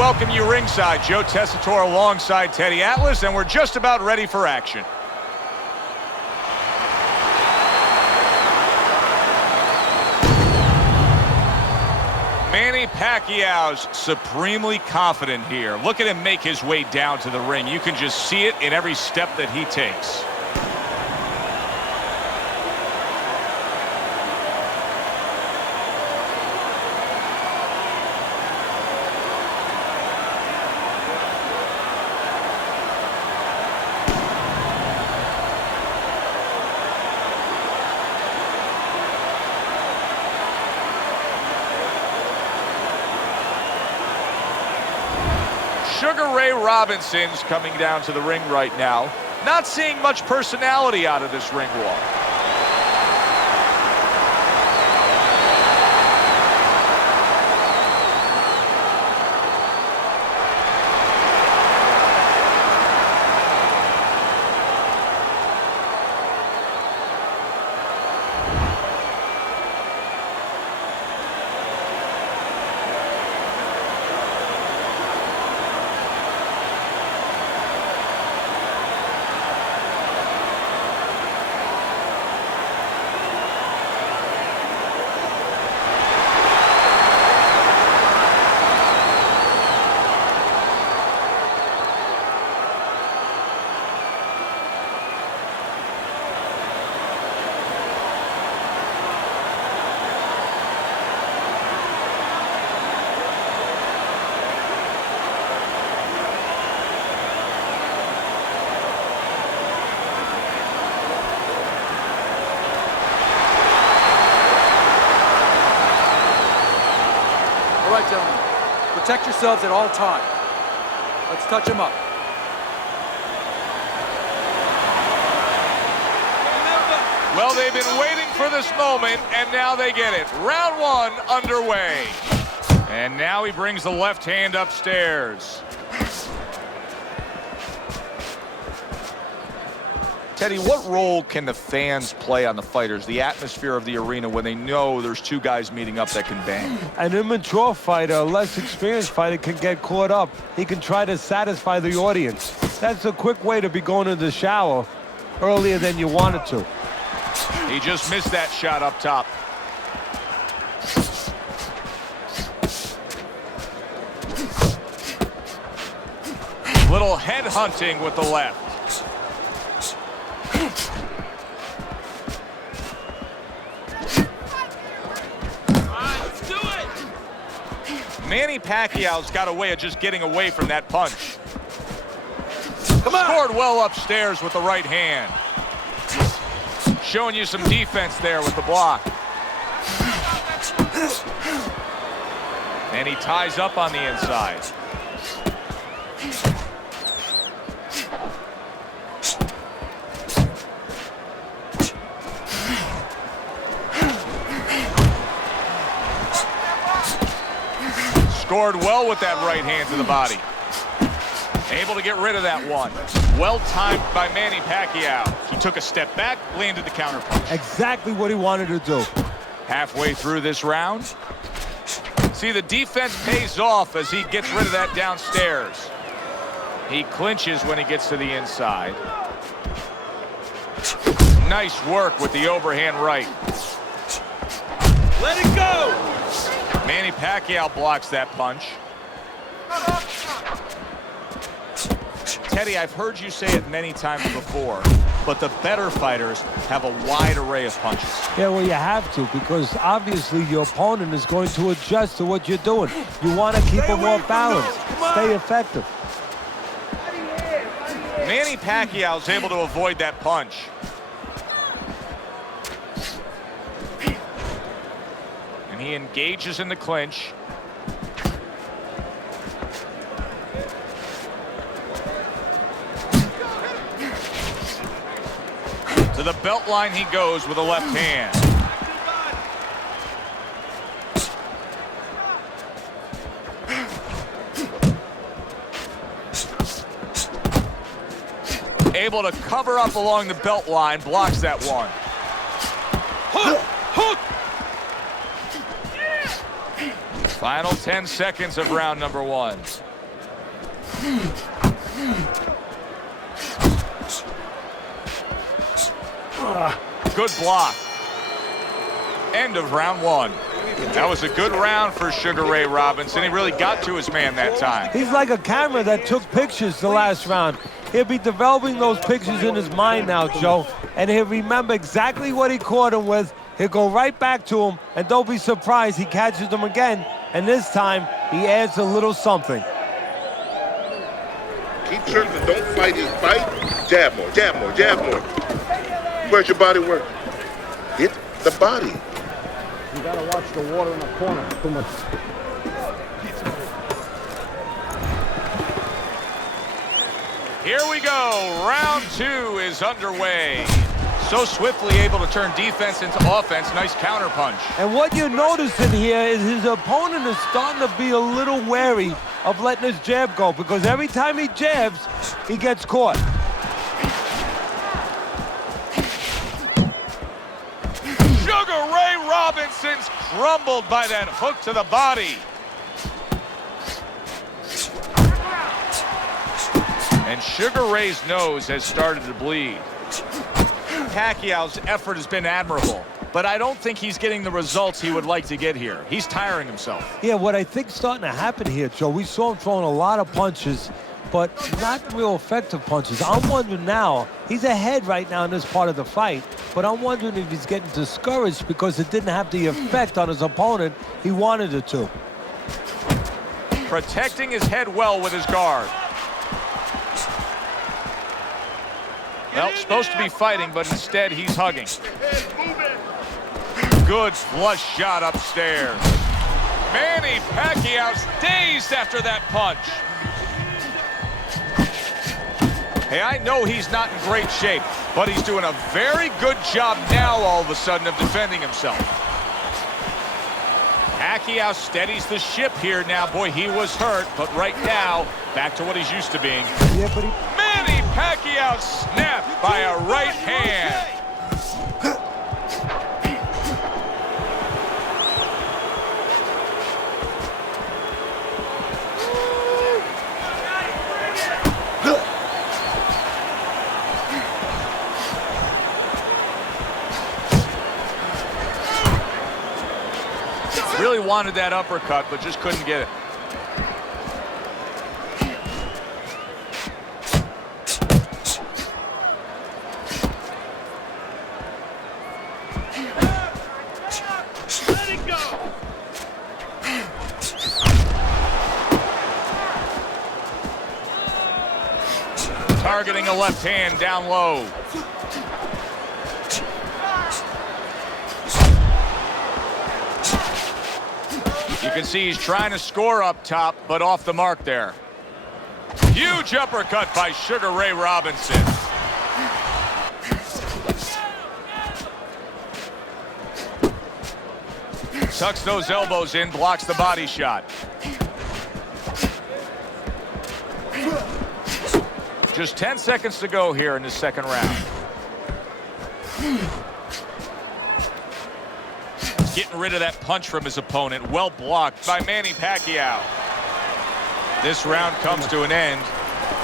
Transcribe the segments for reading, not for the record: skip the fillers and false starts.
welcome you ringside. Joe Tessitore alongside Teddy Atlas, and we're just about ready for action. Manny Pacquiao's supremely confident here. Look at him make his way down to the ring. You can just see it in every step that he takes. Sugar Ray Robinson's coming down to the ring right now. Not seeing much personality out of this ring walk. All right, gentlemen, protect yourselves at all times. Let's touch him up. Well, they've been waiting for this moment, and now they get it. Round one underway. And now he brings the left hand upstairs. Teddy, what role can the fans play on the fighters, the atmosphere of the arena, when they know there's two guys meeting up that can bang? An immature fighter, a less experienced fighter, can get caught up. He can try to satisfy the audience. That's a quick way to be going to the shower earlier than you wanted to. He just missed that shot up top. Little head hunting with the left. Manny Pacquiao's got a way of just getting away from that punch. Scored well upstairs with the right hand. Showing you some defense there with the block. And he ties up on the inside. Scored well with that right hand to the body. Able to get rid of that one. Well timed by Manny Pacquiao. He took a step back, landed the counter punch. Exactly what he wanted to do. Halfway through this round. See, the defense pays off as he gets rid of that downstairs. He clinches when he gets to the inside. Nice work with the overhand right. Let it go! Manny Pacquiao blocks that punch. Teddy, I've heard you say it many times before, but the better fighters have a wide array of punches. Yeah, well, you have to, because obviously your opponent is going to adjust to what you're doing. You want to keep him off balance, stay effective. Manny Pacquiao's able to avoid that punch. And he engages in the clinch. To the belt line he goes with a left hand. Able to cover up along the belt line, blocks that one. Hook! Hook! Final 10 seconds of round number one. Good block. End of round one. That was a good round for Sugar Ray Robinson. He really got to his man that time. He's like a camera that took pictures the last round. He'll be developing those pictures in his mind now, Joe, and he'll remember exactly what he caught him with. He'll go right back to him, and don't be surprised he catches him again, and this time he adds a little something. Keep tripping, don't fight it, fight. Jab more, jab more, jab more. Where's your body work? Hit the body. You gotta watch the water in the corner. Too much. Here we go. Round two is underway. So swiftly able to turn defense into offense. Nice counterpunch. And what you're noticing here is his opponent is starting to be a little wary of letting his jab go, because every time he jabs, he gets caught. Sugar Ray Robinson's crumbled by that hook to the body. And Sugar Ray's nose has started to bleed. Pacquiao's effort has been admirable, but I don't think he's getting the results he would like to get here. He's tiring himself. Yeah, what I think's starting to happen here, Joe, we saw him throwing a lot of punches, but not real effective punches. I'm wondering now, he's ahead right now in this part of the fight, but I'm wondering if he's getting discouraged because it didn't have the effect on his opponent he wanted it to. Protecting his head well with his guard. Well, supposed to be fighting, but instead he's hugging. Good flush shot upstairs. Manny Pacquiao's dazed after that punch. Hey, I know he's not in great shape, but he's doing a very good job now all of a sudden of defending himself. Pacquiao steadies the ship here now. Boy, he was hurt, but right now, back to what he's used to being. Yeah, but Manny Pacquiao snapped by a right hand. Really wanted that uppercut, but just couldn't get it. Let it go. Targeting a left hand down low. You can see he's trying to score up top, but off the mark there. Huge uppercut by Sugar Ray Robinson. Tucks those elbows in, blocks the body shot. Just 10 seconds to go here in the second round. Getting rid of that punch from his opponent. Well blocked by Manny Pacquiao. This round comes to an end.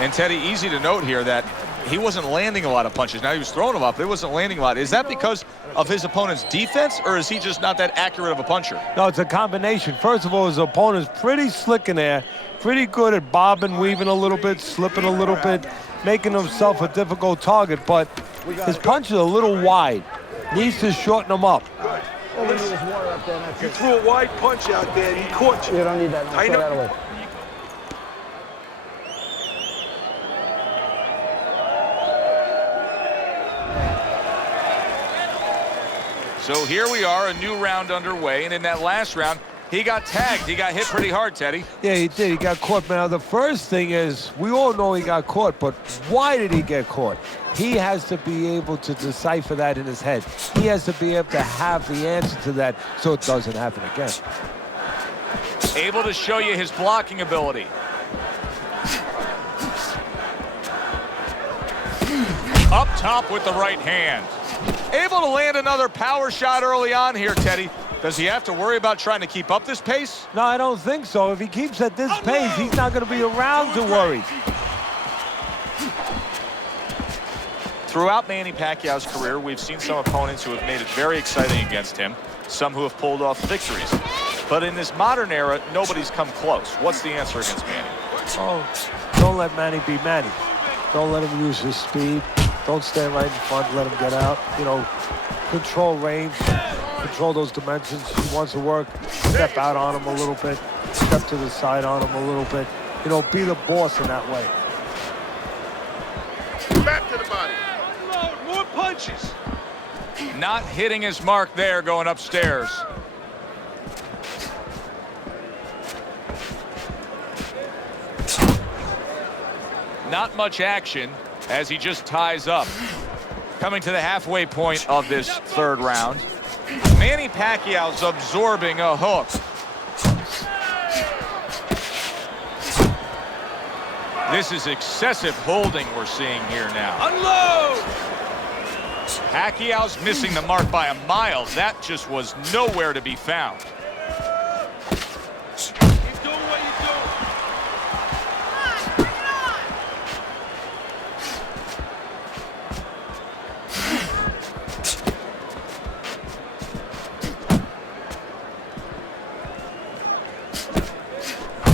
And Teddy, easy to note here that he wasn't landing a lot of punches. Now he was throwing them up, but he wasn't landing a lot. Is that because of his opponent's defense, or is he just not that accurate of a puncher? no, it's a combination. First of all, his opponent's pretty slick in there, pretty good at bobbing, weaving a little bit, slipping a little bit, making himself a difficult target, but his punch is a little wide. Needs to shorten them up. All we need is water up there. That's You it. threw a wide punch out there. He caught you. You don't need that. No, Tighten throw up. that away. So here we are, a new round underway, and in that last round, he got tagged. He got hit pretty hard, Teddy. Yeah, he did. He got caught. Now, the first thing is, we all know he got caught, but why did he get caught? He has to be able to decipher that in his head. He has to be able to have the answer to that so it doesn't happen again. Able to show you his blocking ability. Up top with the right hand. Able to land another power shot early on here, Teddy. Does he have to worry about trying to keep up this pace? No, I don't think so. If he keeps at this pace, he's not going to be around to worry. Throughout Manny Pacquiao's career, we've seen some opponents who have made it very exciting against him, some who have pulled off victories. But in this modern era, nobody's come close. What's the answer against Manny? Oh, don't let Manny be Manny. Don't let him use his speed. Don't stand right in front, let him get out. You know, control range, control those dimensions. He wants to work, step out on him a little bit, step to the side on him a little bit. You know, be the boss in that way. Back to the body. Unload, more punches. Not hitting his mark there going upstairs. Not much action as he just ties up. Coming to the halfway point of this third round. Manny Pacquiao's absorbing a hook. This is excessive holding we're seeing here now. Unload. Pacquiao's missing the mark by a mile. That just was nowhere to be found. Keep doing what you're doing.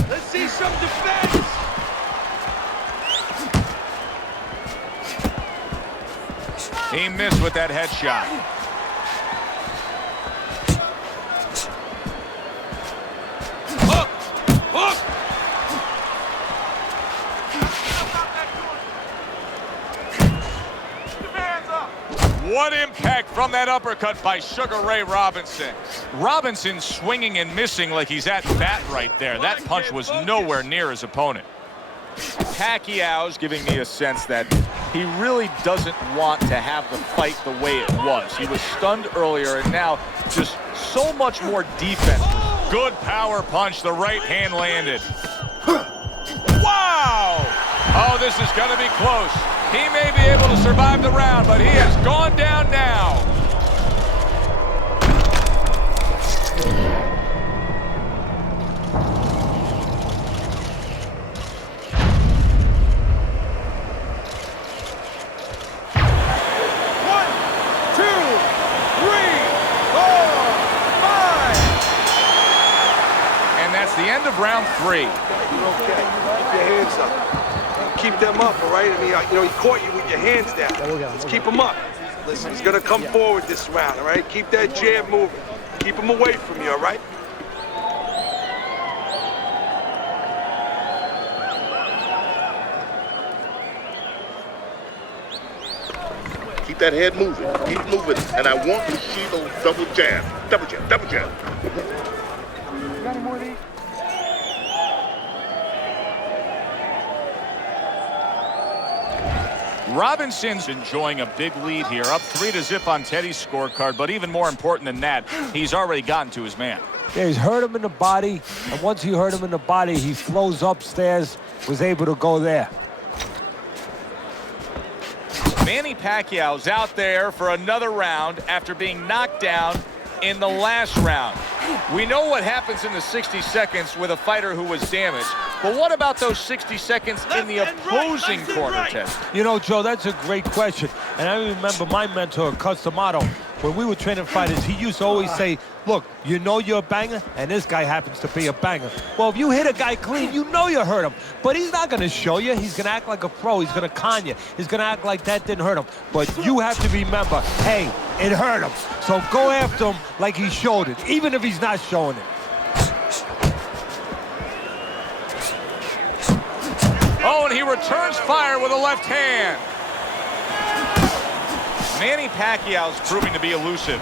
Let's see some defense. He missed with that headshot. Hook. Hook. What impact from that uppercut by Sugar Ray Robinson. Robinson swinging and missing like he's at bat right there. That punch was nowhere near his opponent. Pacquiao's giving me a sense that he really doesn't want to have the fight the way it was. He was stunned earlier and now just so much more defense. Good power punch, the right hand landed. Wow! Oh, this is gonna be close. He may be able to survive the round, but he has gone down now. The end of round 3. You're okay. Keep your hands up. Keep them up, all right? I mean, you know, he caught you with your hands down. Let's keep them up. Listen, he's gonna come forward this round, all right? Keep that jab moving. Keep him away from you, all right? Keep that head moving. Keep moving. And I want to see those double jab. Double jab. Double jab. You got any more of these? Robinson's enjoying a big lead here, up 3-0 on Teddy's scorecard, but even more important than that, he's already gotten to his man. Yeah, he's hurt him in the body, and once he hurt him in the body, he flows upstairs, was able to go there. Manny Pacquiao's out there for another round after being knocked down in the last round. We know what happens in the 60 seconds with a fighter who was damaged, but what about those 60 seconds in the opposing corner, Ted? You know, Joe, that's a great question. And I remember my mentor, Customato, when we were training fighters, he used to always say, look, you know you're a banger, and this guy happens to be a banger. Well, if you hit a guy clean, you know you hurt him. But he's not going to show you. He's going to act like a pro. He's going to con you. He's going to act like that didn't hurt him. But you have to remember, hey, it hurt him. So go after him like he showed it, even if he's not showing it. Oh, and he returns fire with a left hand. Manny Pacquiao's proving to be elusive.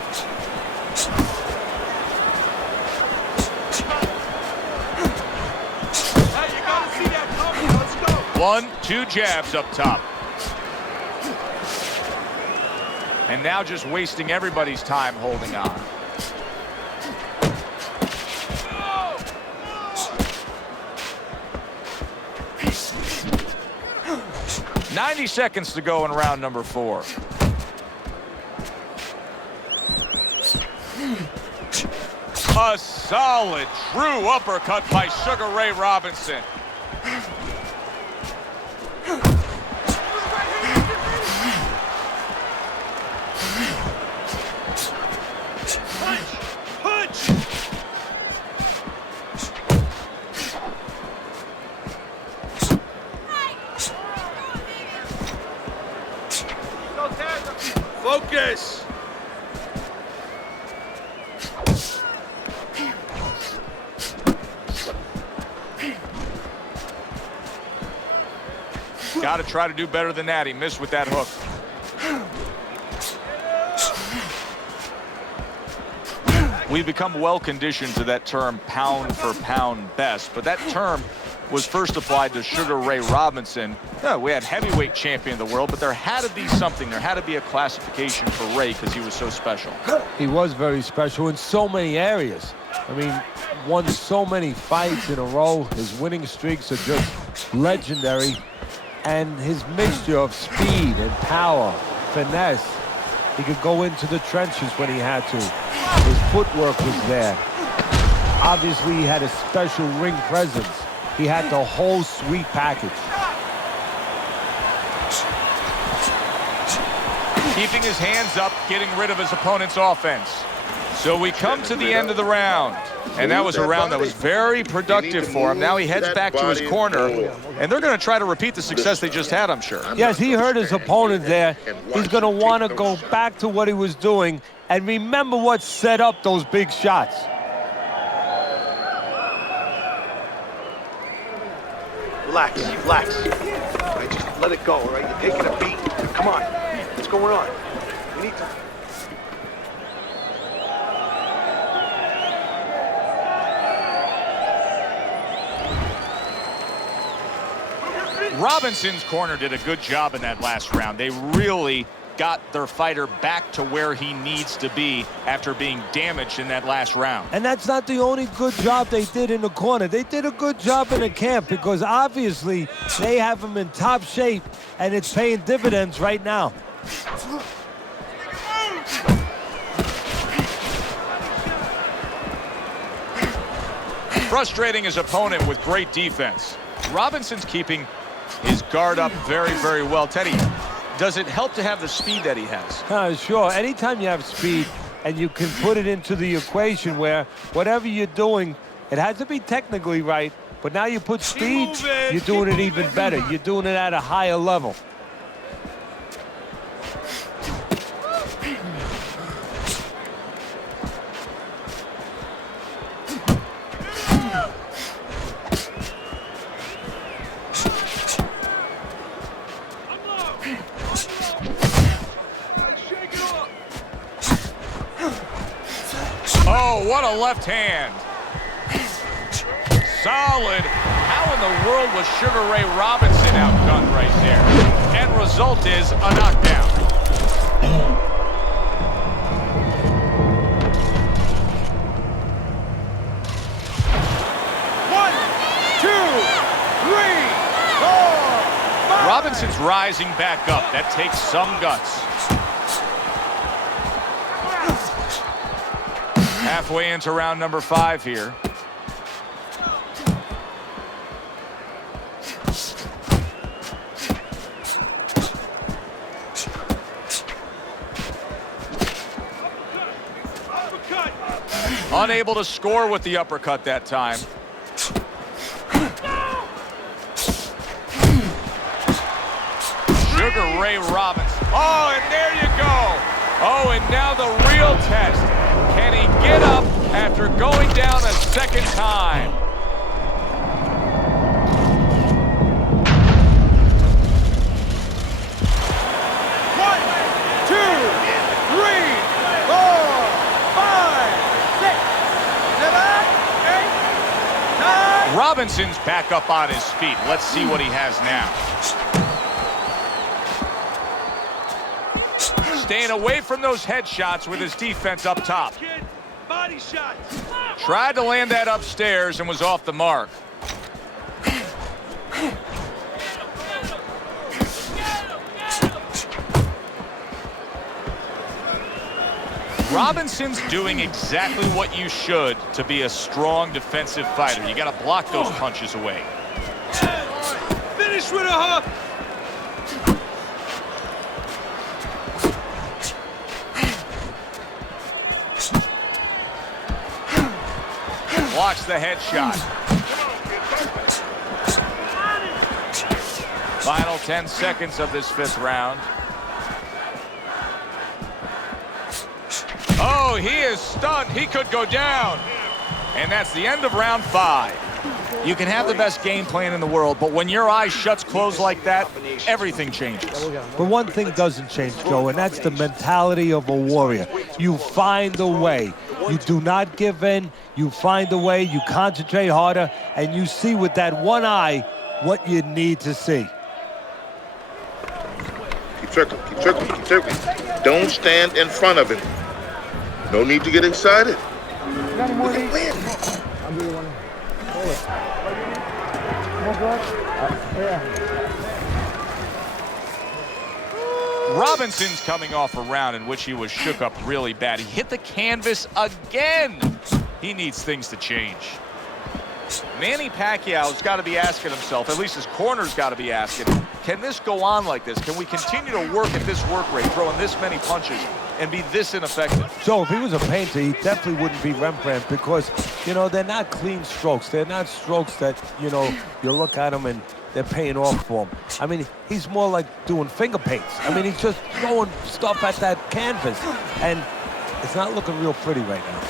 Hey, you gotta see that coming. Let's go. 1-2 jabs up top. And now just wasting everybody's time holding on. Oh. 90 seconds to go in round number 4. A solid, true uppercut by Sugar Ray Robinson. Focus. Got to try to do better than that. He missed with that hook. We've become well conditioned to that term pound for pound best, but that term was first applied to Sugar Ray Robinson. Yeah, we had heavyweight champion of the world, but there had to be something. There had to be a classification for Ray because he was so special. He was very special in so many areas. I mean, won so many fights in a row. His winning streaks are just legendary. And his mixture of speed and power, finesse. He could go into the trenches when he had to. His footwork was there. Obviously, he had a special ring presence. He had the whole sweet package. Keeping his hands up, getting rid of his opponent's offense. So we come to the end of the round. And that was a round that was very productive for him. Now he heads back to his corner. And they're going to try to repeat the success they just had, I'm sure. Yes, he hurt his opponent there. He's going to want to go back to what he was doing and remember what set up those big shots. Relax, relax. All right, just let it go, all right? You're taking a beat. Come on. What's going on? We need to... Robinson's corner did a good job in that last round. They really got their fighter back to where he needs to be after being damaged in that last round. And that's not the only good job they did in the corner. They did a good job in the camp because obviously they have him in top shape and it's paying dividends right now. Frustrating his opponent with great defense. Robinson's keeping his guard up very, very well. Teddy, does it help to have the speed that he has? Sure. Anytime you have speed and you can put it into the equation where whatever you're doing, it has to be technically right, but now you put speed, you're doing it even better. You're doing it at a higher level. Oh, what a left hand. Solid. How in the world was Sugar Ray Robinson outgunned right there? End result is a knockdown. One, two, three, four, five. Robinson's rising back up. That takes some guts. Halfway into round number 5 here. Unable to score with the uppercut that time. Sugar Ray Robinson. Oh, and there you go. Oh, and now the real test. Can he get up after going down a second time? One, two, three, four, five, 6, 7, 8, 9. Robinson's back up on his feet. Let's see what he has now. Staying away from those headshots with his defense up top. Body shots. Tried to land that upstairs and was off the mark. Robinson's doing exactly what you should to be a strong defensive fighter. You got to block those punches away. Finish with a hook. Blocks the headshot. Final 10 seconds of this 5th round. Oh, he is stunned. He could go down. And that's the end of round 5. You can have the best game plan in the world, but when your eyes shuts closed like that, everything changes. But one thing doesn't change, Joe, and that's the mentality of a warrior. You find a way. You do not give in. You find a way. You concentrate harder, and you see with that one eye what you need to see. Keep circling, keep circling, keep circling. Don't stand in front of him. No need to get excited. Got any more We can win. I'll give you one. Hold it. More blood? Yeah. Robinson's coming off a round in which he was shook up really bad. He hit the canvas again. He needs things to change. Manny Pacquiao's got to be asking himself, at least his corner's got to be asking, can this go on like this? Can we continue to work at this work rate, throwing this many punches, and be this ineffective? So if he was a painter, he definitely wouldn't be Rembrandt because, you know, they're not clean strokes. They're not strokes that, you know, you look at them and they're paying off for him. I mean, he's more like doing finger paints. I mean, he's just throwing stuff at that canvas, and it's not looking real pretty right now.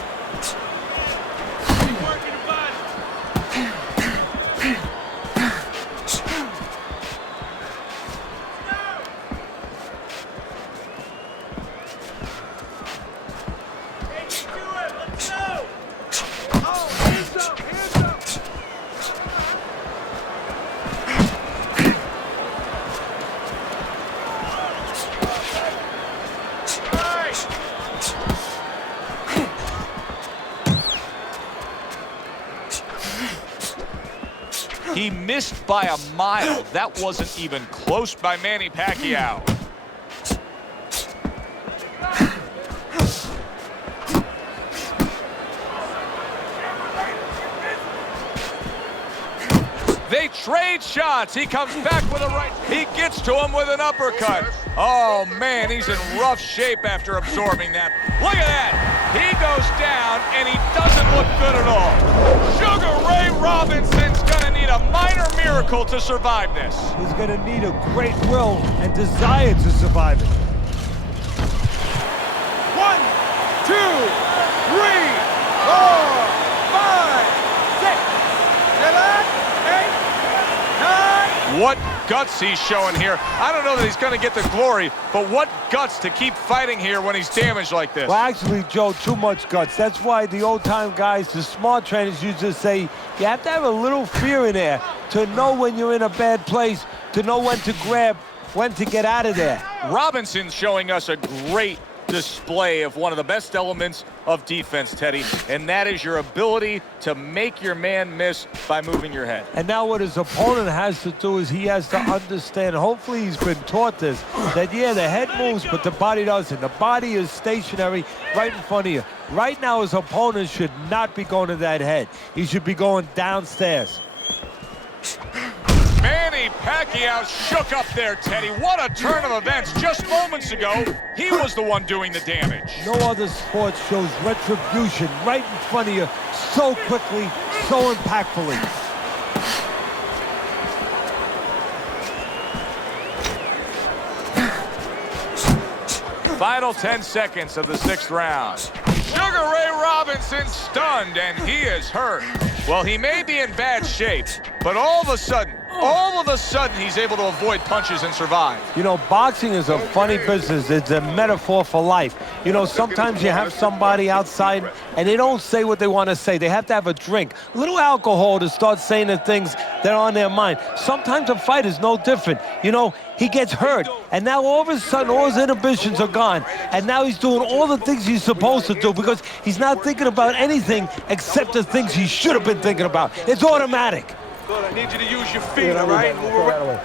He missed by a mile. That wasn't even close by Manny Pacquiao. They trade shots. He comes back with a right. He gets to him with an uppercut. Oh, man, he's in rough shape after absorbing that. Look at that. He goes down, and he doesn't look good at all. Sugar Ray Robinson's going to need a minor miracle to survive this. He's going to need a great will and desire to survive it. 1, 2, 3, 4, 5, 6, 7, 8, 9. What guts he's showing here. I don't know that he's going to get the glory, but what guts to keep fighting here when he's damaged like this. Well, actually, Joe, too much guts. That's why the old-time guys, the smart trainers, used to say you have to have a little fear in there to know when you're in a bad place, to know when to grab, when to get out of there. Robinson's showing us a great display of one of the best elements of defense, Teddy, and that is your ability to make your man miss by moving your head. And now what his opponent has to do is he has to understand, hopefully he's been taught this, that yeah, the head moves, but the body doesn't. The body is stationary right in front of you. Right now, his opponent should not be going to that head. He should be going downstairs. Manny Pacquiao shook up there, Teddy. What a turn of events. Just moments ago, he was the one doing the damage. No other sport shows retribution right in front of you so quickly, so impactfully. Final 10 seconds of the 6th round. Sugar Ray Robinson stunned, and he is hurt. Well, he may be in bad shape, but all of a sudden, he's able to avoid punches and survive. You know, boxing is a funny business. It's a metaphor for life. You know, sometimes you have somebody outside and they don't say what they want to say. They have to have a drink, a little alcohol to start saying the things that are on their mind. Sometimes a fight is no different. You know, he gets hurt, and now all of a sudden all his inhibitions are gone, and now he's doing all the things he's supposed to do because he's not thinking about anything except the things he should have been thinking about. It's automatic. Good, I need you to use your feet, all right? Move around.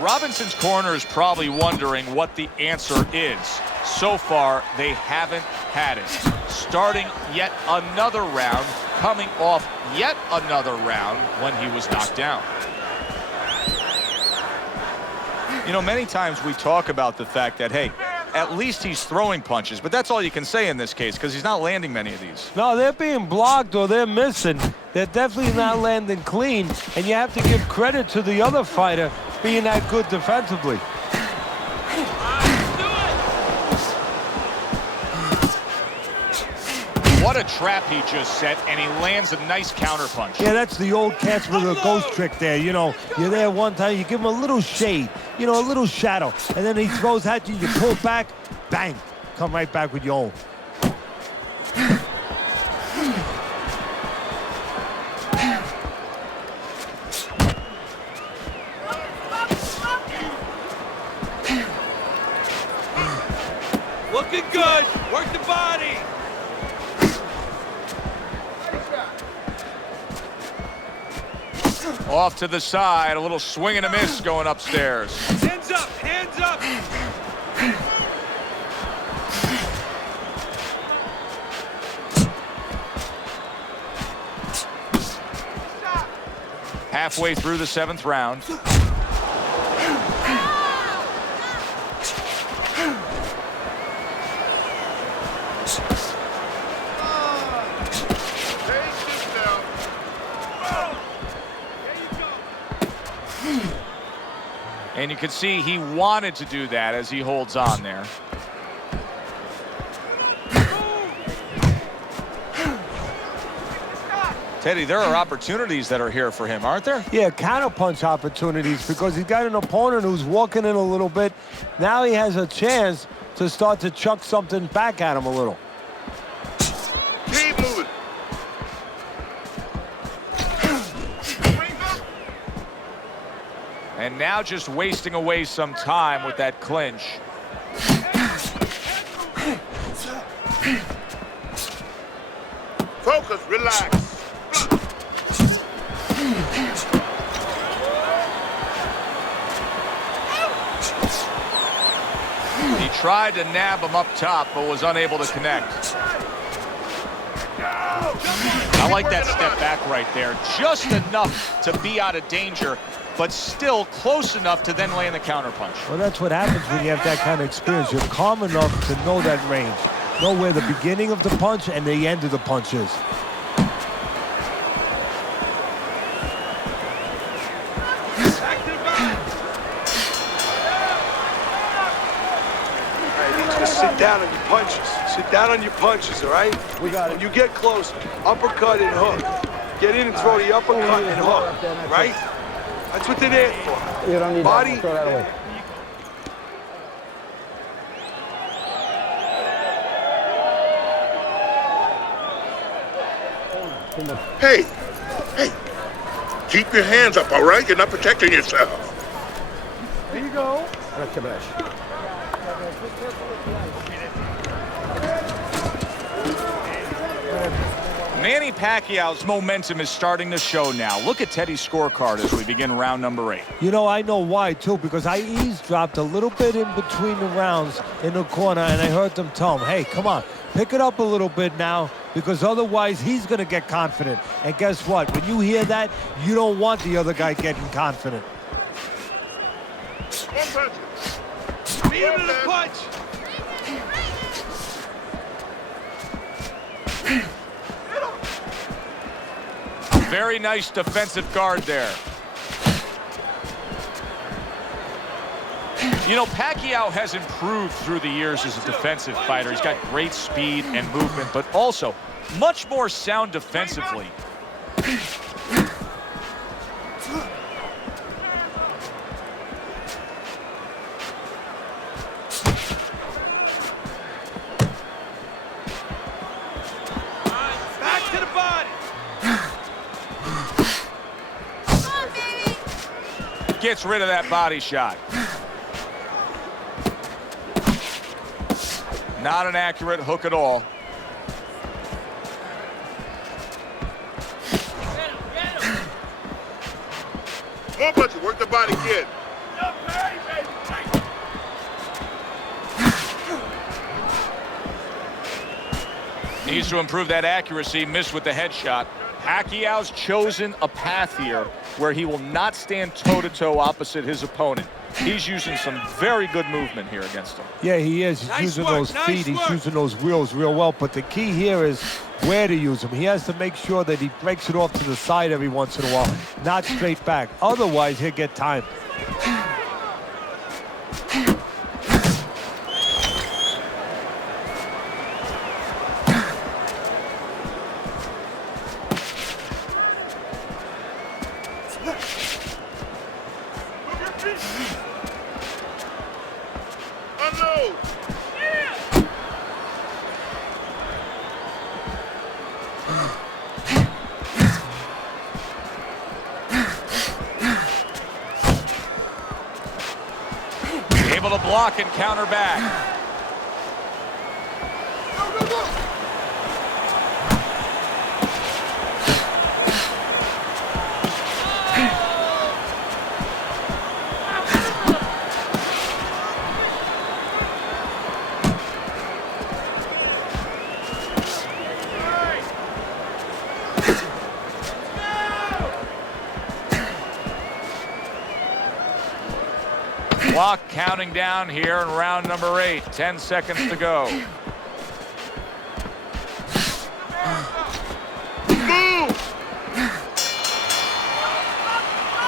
Robinson's corner is probably wondering what the answer is. So far, they haven't had it. Starting yet another round, coming off yet another round when he was knocked down. You know, many times we talk about the fact that, hey, at least he's throwing punches, but that's all you can say in this case because he's not landing many of these. No, they're being blocked or they're missing. They're definitely not landing clean, and you have to give credit to the other fighter being that good defensively. What a trap he just set, and he lands a nice counterpunch. Yeah, that's the old catch with a ghost trick there. You know, you're there one time, you give him a little shade, you know, a little shadow, and then he throws at you, you pull back, bang, come right back with your own. Looking good. Work the body. Off to the side, a little swing and a miss going upstairs. Hands up, hands up. Halfway through the 7th round. And you can see he wanted to do that as he holds on there. Teddy, there are opportunities that are here for him, aren't there? Yeah, counterpunch opportunities because he's got an opponent who's walking in a little bit. Now he has a chance to start to chuck something back at him a little. Keep moving. And now just wasting away some time with that clinch. Focus, relax. He tried to nab him up top, but was unable to connect. I like that step back right there. Just enough to be out of danger, but still close enough to then land the counterpunch. Well, that's what happens when you have that kind of experience. You're calm enough to know that range. Know where the beginning of the punch and the end of the punch is. Just sit down on your punches. Sit down on your punches, all right? We got it. When you get close, uppercut and hook. Get in and throw the uppercut and hook, right? That's what they're there for. You don't need Body. that. Throw that away. Hey, hey, keep your hands up, all right? You're not protecting yourself. There you go. That's your best. Manny Pacquiao's momentum is starting to show now. Look at Teddy's scorecard as we begin round number 8. You know, I know why, too, because I eavesdropped a little bit in between the rounds in the corner, and I heard them tell him, hey, come on, pick it up a little bit now, because otherwise he's going to get confident. And guess what? When you hear that, you don't want the other guy getting confident. One punch. Beat him to the punch. Very nice defensive guard there. You know, Pacquiao has improved through the years as a defensive fighter. He's got great speed and movement, but also much more sound defensively. Back to the body. Gets rid of that body shot. Not an accurate hook at all. One punch, work the body, kid. Needs to improve that accuracy. Missed with the headshot. Pacquiao's chosen a path here where he will not stand toe-to-toe opposite his opponent. He's using some very good movement here against him. Yeah, he is. He's Nice using work, those nice feet. He's work. using those wheels real well. But the key here is where to use them. He has to make sure that he breaks it off to the side every once in a while, not straight back. Otherwise, he'll get timed. Unload. Able to block and counter back. Clock counting down here in round number 8. 10 seconds to go.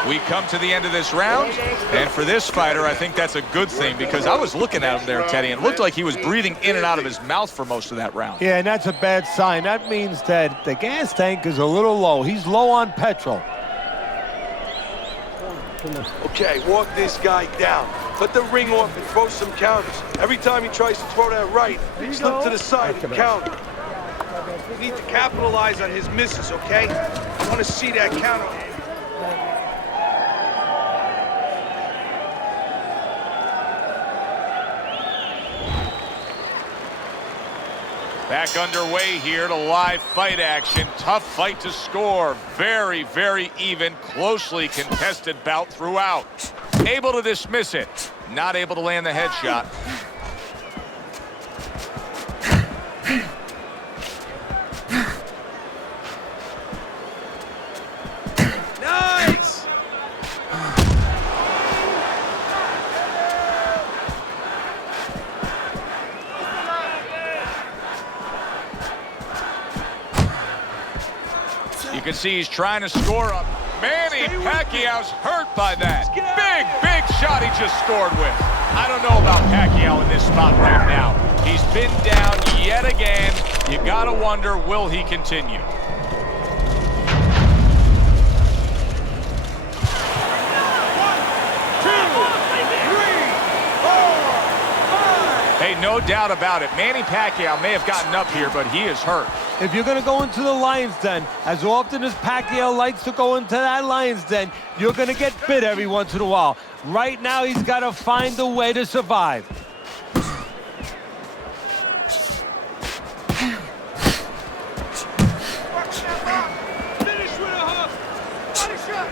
We come to the end of this round, and for this fighter, I think that's a good thing because I was looking at him there, Teddy, and it looked like he was breathing in and out of his mouth for most of that round. Yeah, and that's a bad sign. That means that the gas tank is a little low. He's low on petrol. Okay, walk this guy down. Let the ring off and throw some counters. Every time he tries to throw that right, slip to the side and counter. You need to capitalize on his misses, okay? I want to see that counter. Back underway here to live fight action. Tough fight to score. Very, very even, closely contested bout throughout. Able to dismiss it. Not able to land the headshot. Nice! You can see he's trying to score up. Manny Pacquiao's hurt by that. Big, big shot he just scored with. I don't know about Pacquiao in this spot right now. He's been down yet again. You gotta wonder, will he continue? Hey, no doubt about it. Manny Pacquiao may have gotten up here, but he is hurt. If you're going to go into the lion's den, as often as Pacquiao likes to go into that lion's den, you're going to get bit every once in a while. Right now, he's got to find a way to survive. Finish with a hook! Body shot!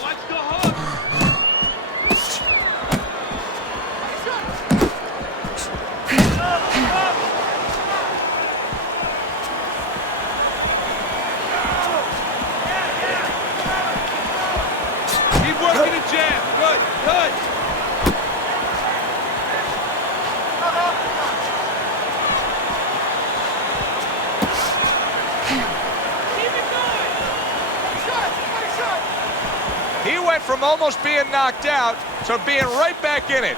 Watch the hook! Keep working the jab. Good, good. He went from almost being knocked out to being right back in it.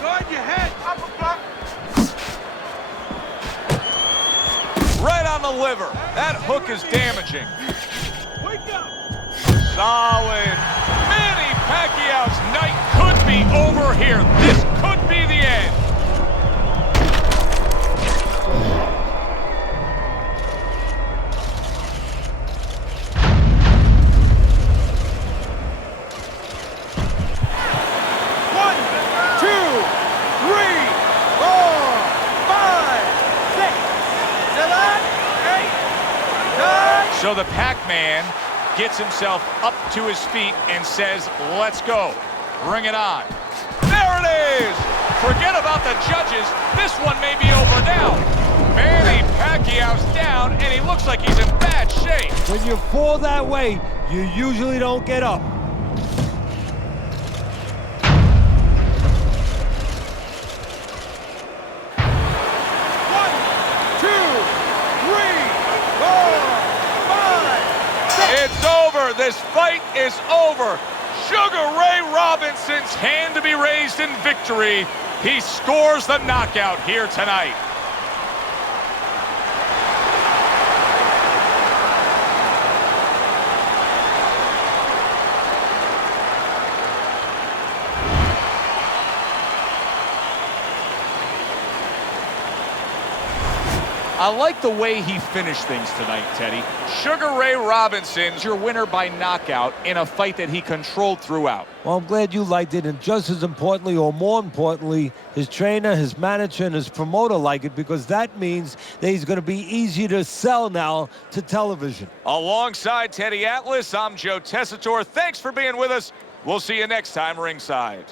Guard your head. Right on the liver. That hook is damaging. Wake up. Solid. Manny Pacquiao's night could be over here. This could be the end. One, two, three, 4, 5, 6, 7, 8, 9, So the Pac-Man gets himself up to his feet and says, let's go. Bring it on. There it is! Forget about the judges. This one may be over now. Manny Pacquiao's down, and he looks like he's in bad shape. When you fall that way, you usually don't get up. It's over. This fight is over. Sugar Ray Robinson's hand to be raised in victory. He scores the knockout here tonight. I like the way he finished things tonight, Teddy. Sugar Ray Robinson's your winner by knockout in a fight that he controlled throughout. Well, I'm glad you liked it, and just as importantly, or more importantly, his trainer, his manager, and his promoter like it, because that means that he's going to be easy to sell now to television. Alongside Teddy Atlas, I'm Joe Tessitore. Thanks for being with us. We'll see you next time ringside.